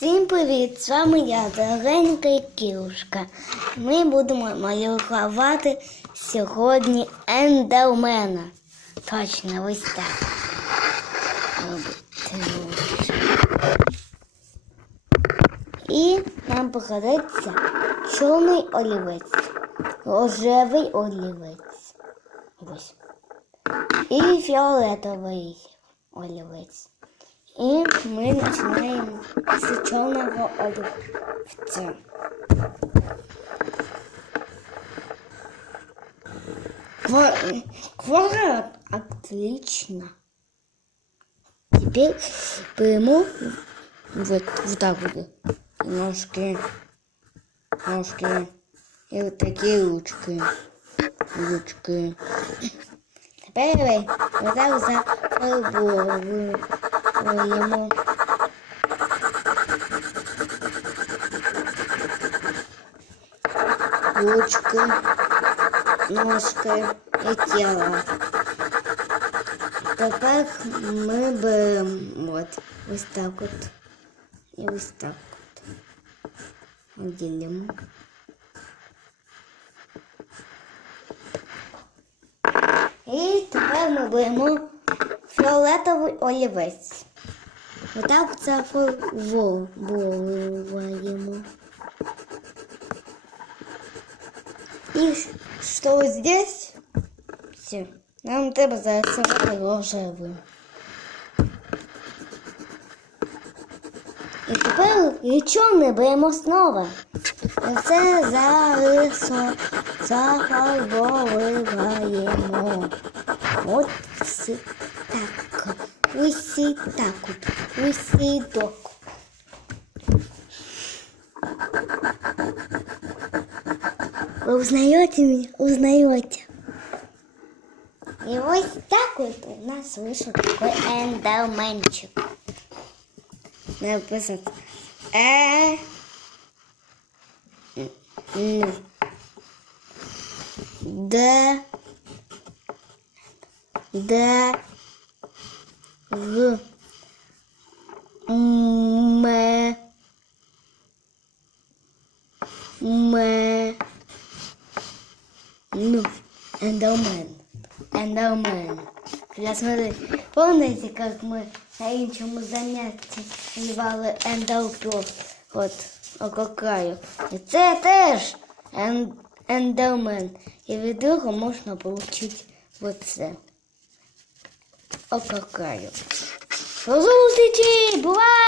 Всім привіт! З вами я, дорогенька Кірушка. Ми будемо малювати сьогодні ендермена. Точно, ось так. І нам покажеться чорний олівець, рожевий олівець. Ось. І фіолетовий олівець. І ми починаємо з чорного олівця. Ква- Квадрат отлично. Теперь беремо вот, вот так вот ножки, ножки и вот такие ручки, ручки. Теперь вот так зафарбовуємо. Ручки, ножки і тіло. Тепер ми беремо от, ось так от і ось так от. Виділимо. І тепер ми беремо фіолетовий олівець. Отак зафарбовуємо. И что здесь? Все. Нам треба зарисувати рожевим. І тепер нічого не беремо знову. І все зарисо, зафарбовуємо. От все так. І так от. І так. Вы узнаете меня? Узнаете. И вот так вот у нас вышел такой эндерменчик. Надо писать э н д д в м м Ну, эндомен. Эндомен. Для смотри, помните, как мы на іншому занятті співали ендоуто? От, ококаю. І це теж ен- ендомен. І від нього можна отримати оце. Ококаю. До зустрічі! Бувайте!